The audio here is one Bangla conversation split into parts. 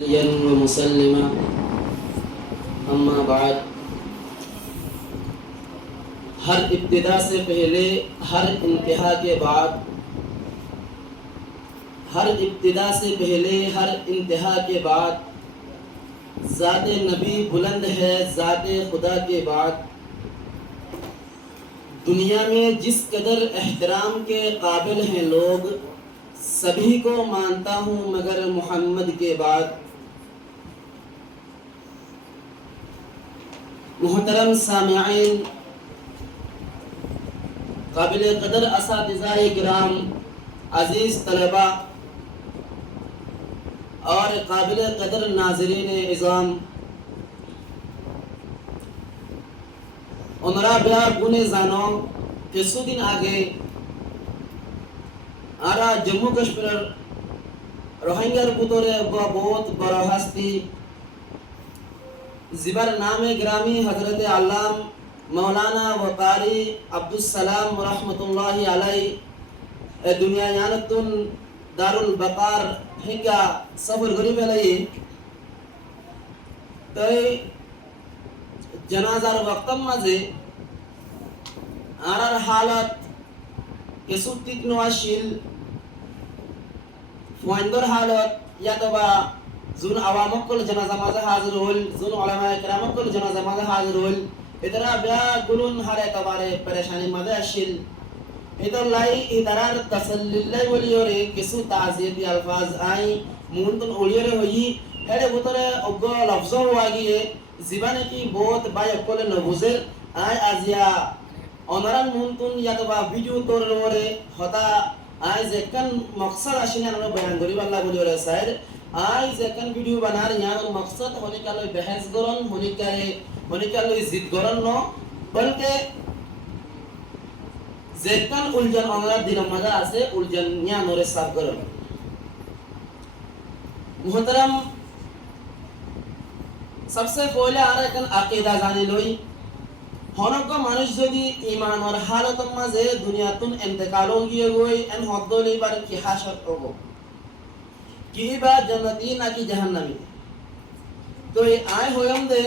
ومسلما अम्मा बाद हर इब्तिदा से पहले हर इंतहा के बाद हर इब्तिदा से पहले हर इंतहा के बाद ज़ाते नबी बुलंद है ज़ाते खुदा के बाद दुनिया में जिस कदर एहतराम के काबिल हैं लोग सभी को मानता हूँ मगर मोहम्मद के बाद। मुहतरम सामिईन, काबिल कदर असातिज़ाए किराम, अजीज़ तलबा और काबिल कदर नाज़रीन इज़ाम, ओमरा ब्या गुने जानो কিছুদিন আগে आरा जम्मू कश्मीर रोहिंग्यार पुतरे बहुत बड़ा हस्ती जिबर नामे ग्रामी हजरत अल्लाम मौलाना वकारी अब्दुल सलाम रहमतुल्लाहि अलैहि दुनिया यानतुन दारुल बकार हिंगा सबर गरीब अलैहि तय जनाजार वक्तम माजे आरार हालत केसुतिक नवाशिल फुआंदर हालत या तबा जुन आवामकुल जनाजा माजा हाजिर होल जुन उलमाए किरामकुल जनाजा माजा हाजिर होल इतरा ब्या गुलुन हारे तबारे परेशानी माजा शिल इतर लाई इतरार तसल्लिल्लाई वलियोरे किसु ताज़ियती अल्फाज आई मुंतुन ओलियोरे होई हेडे बुतरे ओगो लफ्ज़ो वागिए जिबाने की बहुत बाय कोले नबुजेर आई आजिया ओनरन मुंतुन या तबा वीडियो तोररे होता आई जेकन मकसद आशिना न बयान करी बल्ला बोलियोरे साइड आई जेकन वीडियो बनार यान मकसद होने का लो बहस गरन होने का लो जिद गरन न बल्कि जेकन उलझन ओनरा दिन मजा आसे उलझन या नोरे साफ गरन। मुहतरम, सबसे पहले आ रहा है अकीदा जाने लोई हनक मानुष जदि ईमान और हालत माजे दुनियातुन इंतकालो गिए गोई एन हद्दोली बार की हाशत होगो कि बा जन्नती ना की जहन्नमी तो ये आए होयम दे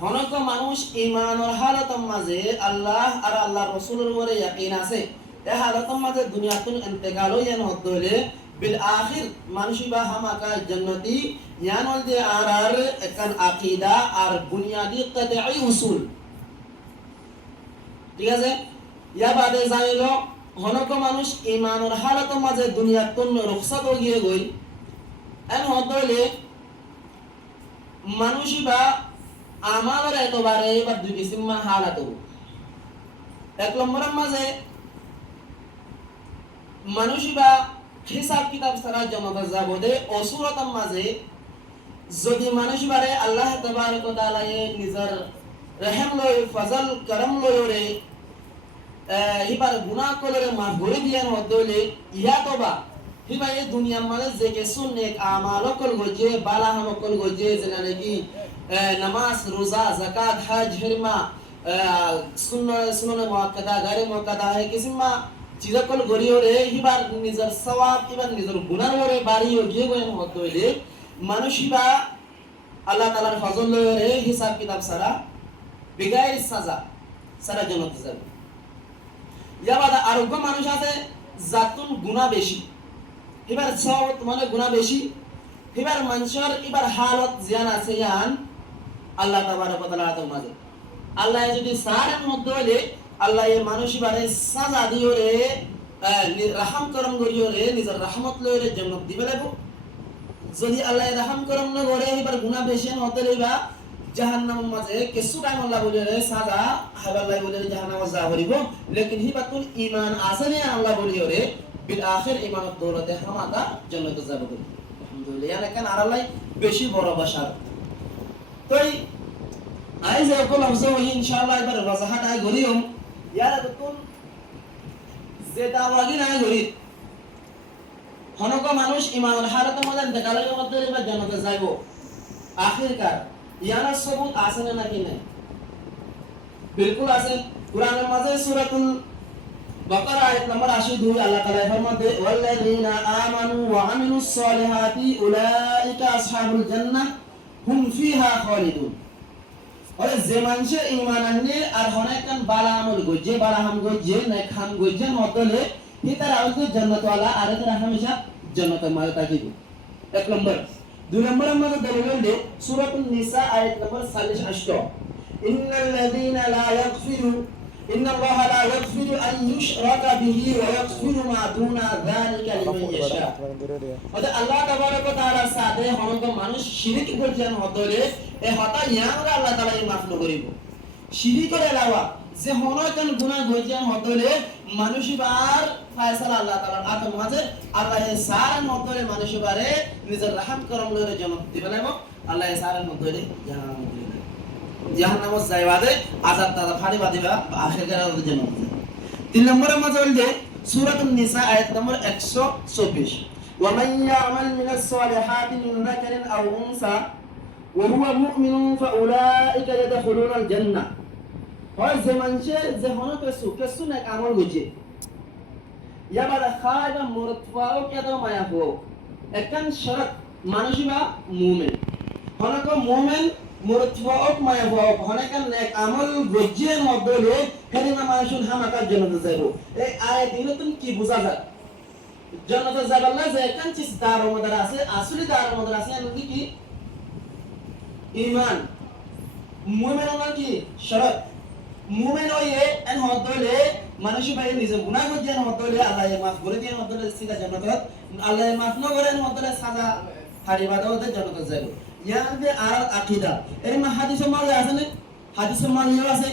हनक मानुष ईमान और हालत माजे अल्लाह और अल्लाह रसूलुर वरे यकीन आसे ए हालत माजे दुनियातुन इंतकालो यान हद्दोले बिल आखिर मानुषी बा हम आका जन्नती यान वल दे आर एकन अकीदा और बुनियादी कतई उसूल ঠিক আছে ইয়া বাদে জানিলো হনক মানুষ ঈমানের হালত মাঝে দুনিয়াতুন রুখসাত গিয়ে গই এন হদলে মানুষই বা আমাদের এতবারে বা দুই কিসিম হালাত এক নম্বরের মাঝে মানুষই বা হিসাব কিতাব সারা জমা যাবদে অসুরতার মাঝে যদি মানুষ বারে আল্লাহ তাবারক ওয়া তাআলা নিজের रहम लोय फजल करम लोयरे हिबार गुनाह कोलरे माफ करे दियान होदले या तोबा हिबा ये दुनिया माने जे के सुन्ने आमाल कोल गोजे बाला हम कोल गोजे जनाने की नमाज रोजा ज़कात हज हिरमा सुन्ना मुअक्कदा गैर मुअक्कदा है किसिमा चीज कोल गोरियोरे हिबार निजर सवाब हिबार निजर गुनाह वरे बारी होगे गोयन होदले मानुष हिबा अल्लाह ताआलार फजल लोयरे हिसाब किताब सारा बिगायर साजा सारा जन्नत যাবে या বাদা আরোগ্য মানুষ আছে জাতুন গুনাহ বেশি এবার সওত মানে গুনাহ বেশি এবার মানুষের এবার হালত জিয়ান আছে ইয়ান আল্লাহ তাবারক ওয়া তাআলা তো মাঝে আল্লাহ যদি সারের মধ্যে হলে আল্লাহ এই মানুষ এবারে সাজা দিওরে রহম করম করিওরে নিজের রহমত লইরে জান্নাত দিবে লাগো যদি আল্লাহ রহম করম ন করে এবার গুনাহ বেশি হতে লইবা जहन्नम मजे केसु टाइम अल्लाह बोले रे सादा हवाला बोले रे जहन्नम जा हरिबो लेकिन ही बातुल ईमान आसने अल्लाह बोलियो रे बिल आखिर ईमान दौलते हम आका जन्नत जाबो अल्हम्दुलिल्लाह यानी केन आरालाई बेशी बड़ बशार तई आई जे को लफ्ज होई इंशाअल्लाह এবার वजाहत आय गरियम यार तुम जे दावागी ना गरि हनको मानुष ईमान हालत मजे इंतकालेर मধ্যে বা জান্নাতে যাইবো आखिरकार याना सबूत आसन ना कि नहीं बिल्कुल आसन कुरान माजे सूरतुल বাকারা আয়াত নম্বর 82 আল্লাহ তাআলা ফরমাতে ওয়াল্লাযীনা আমানু ওয়া আমিলুস সলিহাতি উলাইকা আসহাবুল জান্নাহ হুম ফিহা খালিদুন। ওরে যে মানুষের ঈমান আনলে আর অনেকখান বালা আমল গজে বালা হাম গজে না খাম গজে মতলে হি তার আউযু জান্নাত ওয়ালা আর তার হামেশা জান্নাতের মাঝে থাকিবে। এক নম্বর। দুই নম্বর আমাদের দলিল হলো সূরাতুন নিসা আয়াত নম্বর 48 ইন্নাল্লাযীনা লা ইয়াগফিরু ইন্নাল্লাহা লা ইয়াগফিরু আন ইউশরাকা বিহি ওয়া ইয়াগফিরু মা দুনা যালিকা লিমান ইয়াশা। অর্থাৎ আল্লাহ তাবারক ওয়া তাআলার সাথে হনক মানুষ শিরক করছেন হতরে এ হতা ইয়াংরা আল্লাহ তাআলা মাফ করিব। শিরকের এলাওয়া যে হনকন গুনাহ করছেন হতরে মানুষবার ফয়সালা আল্লাহ তাআলার হাতে মাঝে আল্লাহ সারান হতরে মানুষবারে নিজের রহম করম লরে জন্ম দিবেন এবং আল্লাহ সারান হতরে জাহান্নাম দিবেন। জাহান্নামে যাইবাদে আযাব তারা ফাড়ি বাদিবা আখিরাতের জন্য। তিন নম্বরের মাঝে হইলে সূরাতুন নিসা আয়াত নম্বর 124 ওয়া মান ইয়ামাল মিনাস সালিহাতি মিন যাকারিন আও উনসা ওয়া হুয়া মুমিনুন ফাউলাইকা ইয়াদখুলুনাল জান্নাহ। হয় যে মানুষে যে হনকে সুকেসু না আমল গজে ইয়াবাদা খায়বা মুরতফাও কেদা মায়াফো একখান শরত মানুষবা মুমিন হনক মুমিন মুরতফাও মায়াফো হনকান নেক আমল গজে মদলে হেদিনা মানুষুন হামাকার জান্নাতে যাইব। এই আয়াত দিনতুন কি বুঝা যায় জান্নাতে যাবার না যে একখান চিজ দারো মদর আছে আসলে দারো মদর আছে নদী কি ঈমান মুমিন কি শরত মুমিন হয়ে এন হদলে মানুষ ভাই নিজে গুনাহ করছে এন হদলে আল্লাহ মাফ করে দিয়ে হদলে সিধা জান্নাত আল্লাহ মাফ না করে এন হদলে সাজা হারিবা দাওতে জান্নাত যাবে। ইয়াতে আর আকীদা এই হাদিসে মাঝে আছে না হাদিসে মাঝে আছে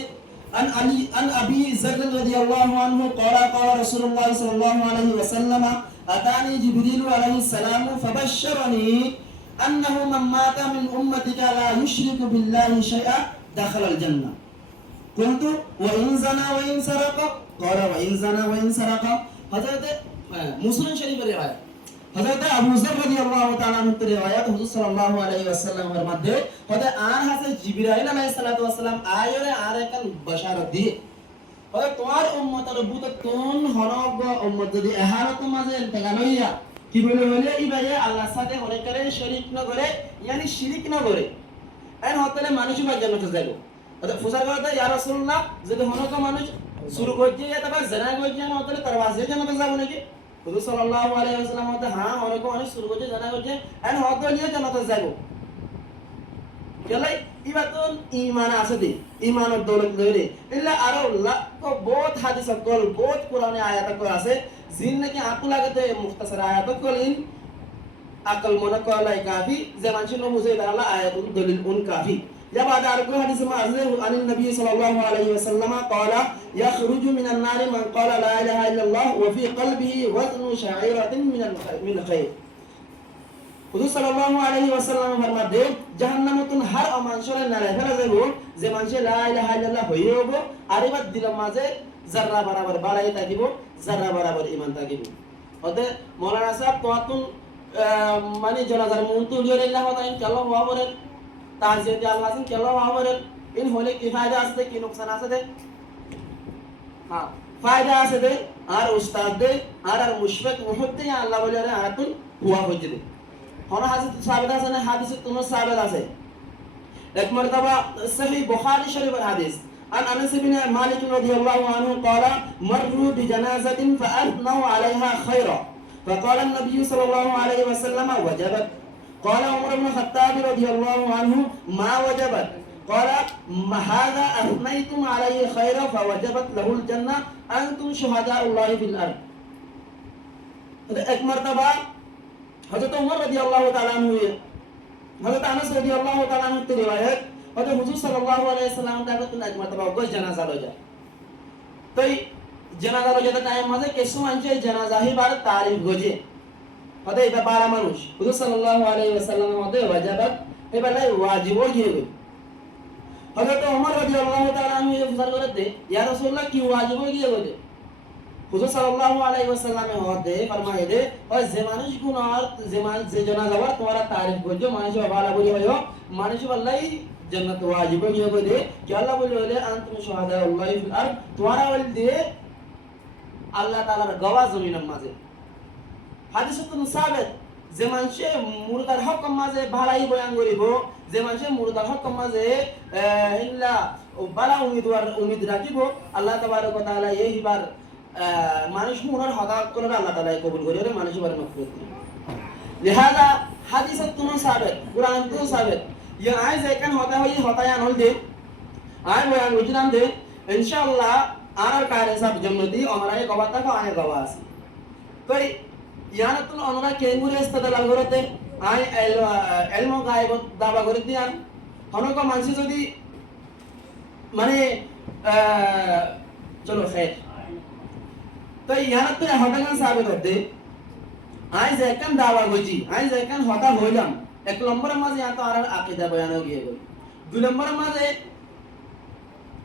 আন আলী আন আবি যার রাদিয়াল্লাহু আনহু ক্বালা ক্বালা রাসূলুল্লাহ সাল্লাল্লাহু আলাইহি ওয়াসাল্লাম আতানি জিবরিল আলাইহিস সালাম ফাবাশশারানি আন্নাহু মান মাতা মিন উম্মাতিকা লা ইউশরিকু বিল্লাহি শাইআ দাখালাল জান্নাহ। قلت وإن زنا وإن سرق قال وإن زنا وإن سرق حضرت مسلم شريف الرواية حضرت أبو ذر رضي الله تعالى عنه الرواية حضور صلى الله عليه وسلم فرماتے حضرت آن حضرت جبرائيل عليه الصلاة والسلام آية آره کل بشارت دی حضرت তোমার উম্মতের বুত কোন হরগ উম্মত যদি এহারত মাঝে ইন্তেকাল হইয়া কি বলে হলে ইবায়ে আল্লাহর সাথে অনেক করে শরীক না করে ইয়ানি শিরক না করে এন হতলে মানুষ বা জান্নাতে যাইব। ফুসার কথা ইয়া রাসূলুল্লাহ যদি হনক মানুষ শুরু করতে তবে জনা করতে না হতলে দরওয়াজে জান্নাতে যাব নাকি হুজুর সাল্লাল্লাহু আলাইহি ওয়াসাল্লাম বলতে হ্যাঁ হনক মানুষ শুরু করতে জনা করতে এন হতলে জান্নাতে যাব। কেলাই ইবাতুন ঈমান আছে দি ঈমানের দৌলত লইরে ইল্লা আরো লাখ বহুত হাদিস কল বহুত কোরআনে আয়াত কল আছে জিন নাকি আকল আগতে মুখতাসার আয়াত কলিন আকল মনে কলাই কাফি যে মানুষ নো বুঝে আল্লাহ আয়াতুন দলিল উন কাফি। जब आदार को हदीस में आज़े अन नबी सल्लल्लाहु अलैहि वसल्लम قال يخرج من النار من قال لا اله الا الله وفي قلبه وزن شعيرة من خير। हुजूर सल्लल्लाहु अलैहि वसल्लम फरमाते জাহান্নামতুন হার অমানসরে নারে ফেলা যাবে যে মানুষে লা ইলাহা ইল্লাল্লাহ হইব আর এবার দিলের মাঝে যাররা বরাবর বাড়াই থাকিব যাররা বরাবর ঈমান থাকিব। ওতে মাওলানা সাহেব তোয়াতুন মানে জানাজার মুনতু লিল্লাহ তাআলা ইনশাআল্লাহ ওয়া বরেন তাজিয়াতে আল্লাহ আছেন কেলা ওয়াবরেন ইন হলে কি ফায়দা আছে কি নুকসান আছে দে হ্যাঁ ফায়দা আছে দে আর উস্তাদ দে আর মুশফিক মুহদ্দি আল্লাহ বলে রে আতুন হুয়া হইছে দে হন হাদিস সাবিত আছে না হাদিসে তুমি সাবিত আছে এক মারতাবা সহিহ বুখারী শরীফের হাদিস عن انس بن مالك رضي الله عنه قال مروا بجنازه فاثنوا عليها خيرا فقال النبي صلى الله عليه وسلم وجبت قال عمر بن الخطاب رضي الله عنه ما وجبت قال ما هذا اثنيتم عليه خيرا فوجبت له الجنه انتم شهداء الله في الارض। एक मर्तबा हजरत उमर रदियल्लाहु ताआला अन्हु हजरत अनस रदियल्लाहु ताआला अन्हु की रिवायत हजरत हुजूर सल्लल्लाहु अलैहि वसल्लम का एक मर्तबा कोई जनाजा हो जाए तो जनाजा हो जाता टाइम माजे केसु अंचे जनाजा ही बार तारीफ गोजे হতে এটা পারা মানুষ হুজুর সাল্লাল্লাহু আলাইহি ওয়াসাল্লামের মধ্যে ওয়াজিবাত এবারে ওয়াজিব হয়ে গেল। হযরত ওমর রাদিয়াল্লাহু তাআলা আনহু ইফতার করতে ইয়া রাসূলুল্লাহ কি ওয়াজিব হয়ে গেল হুজুর সাল্লাল্লাহু আলাইহি ওয়াসাল্লামের মধ্যে ফরমায়ে দে ওই যে মানুষ গুনার যে মানুষ যে জানাজা ওর তোমারা তারিফ করছো মানুষ ভালো বলি হয়ো মানুষ আল্লাহই জান্নাত ওয়াজিব হয়ে গেল কি আল্লাহ বলে আনতুম শুহাদা আল্লাহি ফিল আরদ তোমারা বল দে আল্লাহ তাআলার গওয়া জমিনের মাঝে হাদিসুন সাবিত যে মানুষে মুরদার হক মাঝে ভালাই বয়ান করিব যে মানুষে মুরদার হক মাঝে ইল্লা বালা উমিদ রাখিব আল্লাহ তাবারক ওয়া তাআলা এই হিবার মানুষ মুরার হক করে আল্লাহ তাআলা কবুল করে মানুষ হিবার মাগফিরাত দিবেন লিহাযা হাদিসুন সাবিত কুরআন তো সাবিত ইয়া আই যেখান হতা হই হতায়ান হল দে আই বয়ান বুঝলাম দে ইনশাআল্লাহ আর কারে সব জন্নতি আমরা এই গওয়া তা আয় গওয়া আছে তো ইয়ানাতুল অনরা কেঙ্গুরে ইস্তেদলাল করতে আই এলমো গায়ব দাবা করে দিয়ান হনক মানসি যদি মানে চলো খের তো ইয়ানাতুল হটাগান সাবিত হতে আই যেখান দাবা গজি আই যেখান হতা হইলাম এক নম্বরের মাঝে এত আর আকীদা বয়ান গিয়ে গই দুই নম্বরের মাঝে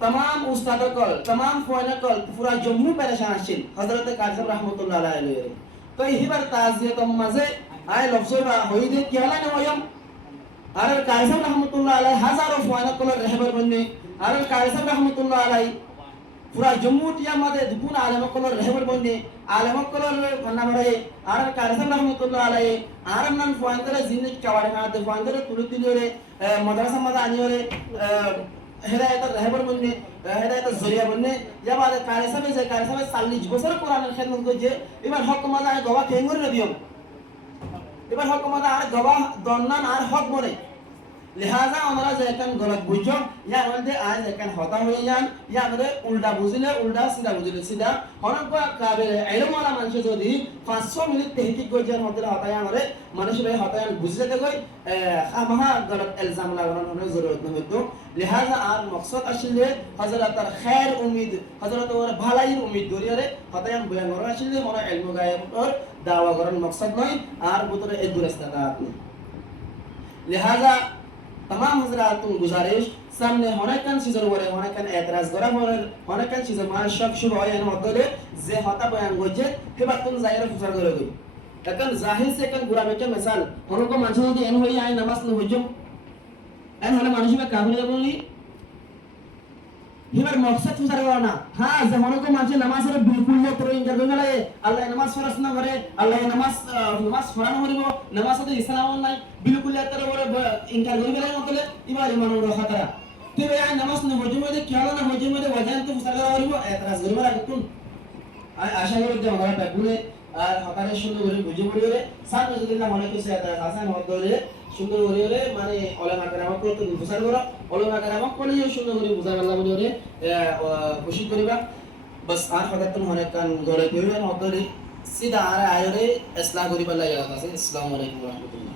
तमाम उस्ताद कल तमाम फौना कल पूरा जम्मू परेशान आछिल हजरत कासिम रहमतुल्लाह अलैहि तो हिबार ताजियत मजे आय लफ्जोबा होइदे केला न होयम आर कासिम रहमतुल्लाह अलैहि हजारो फौना कल रहबर बन्ने आर कासिम रहमतुल्लाह अलैहि पूरा जम्मू टिया मदे दुपुन आलम कल रहबर बन्ने आलम कल फन्ना बरे आर कासिम रहमतुल्लाह अलैहि आर नन फौंदरे जिन्ने चवाड़े ना दे फौंदरे तुलुतिलोरे मदरसा मदा आनियोरे হেদায়েত রাহবার বন্নে হেদায়েত জরিয়া বন্নে যাবাদ কারিসাবে যে কারিসাবে 40 বছর কোরআনের খেদমত করছে এবার হক মাদা গওয়া কেঙ্গুরে দিয়ম এবার হক মাদা আর গওয়া দন্নান আর হক মনে লিহাজা আমরা যে কান গলত বুঝো ইয়া বলতে আজ একান হতা হয়ে যান ইয়া আমরা উল্টা বুঝিলে উল্টা সিধা বুঝিলে সিধা অনেক কাবিল ইলম ওয়ালা মানুষ যদি 500 মিনিট তাহকিক করছেন হতে হতায় আমারে মানুষের হতায়ান বুঝতে কই খামাহা গলত ইলজাম লাগানোর জরুরত নেই তো লিহাজা আর মকসদ আসলে হযরতের খায়ের উম্মীদ হযরত ওর ভালাইর উম্মীদ দরিয়ারে হতায়ান বয়ান করা আসলে মনে ইলম গায়েবর দাওয়া করার মকসদ নয় আর ভিতরে এই দুরাস্তা আপনি লিহাজা तमाम हजरातुन गुजारिश सामने हनेकान चीजर वरे हनेकान एतराज करा हनेकान चीज मा शक शुभ হয় এর মধ্যে যে হতা বয়ান হইছে হেবাতুন জাহির ফুসার করে গই এখন জাহির সে কান গুরা মেকে মিসাল হনকো মানুষ যদি এন হই আই নামাজ ন হইজম এন হলে মানুষ বা কাফির বলি হিবার মকসদ ফুসার করা না হ্যাঁ যে হনকো মানুষ নামাজের বিলকুল না করে ইনকার করে লাগে আল্লাহ নামাজ ফরজ না করে আল্লাহ নামাজ ফরজ করিব নামাজ তো ইসলাম নাই বিলকুল এতরে বড় ইনকার করে গেলে মতলে ইবার ইমানুর খাতরা তুই আই নামাজ ন হইজম মধ্যে কি হলো না হইজম মধ্যে ওয়াজান তো ফুসার করা করিব এতরাজ করিব রাখতুন আশা করি যে আমরা পাকুনে আর হকারের সুন্দর করে বুঝে পড়িরে সাথে যদি না মনে কইছে এতরাজ আছে মধ্যে সুন্দর করে মানে ওলামা কেরাম করতে বুঝার করা ওলামা কেরাম কোলে সুন্দর করে বুঝার আল্লাহ বলে খুশি করিবা বাস আর হঠাৎ মনে কান গড়ে কইবেন মধ্যে সিধা আর আয়রে ইসলাম করিবা লাগা আছে আসসালামু আলাইকুম ওয়া রাহমাতুল্লাহ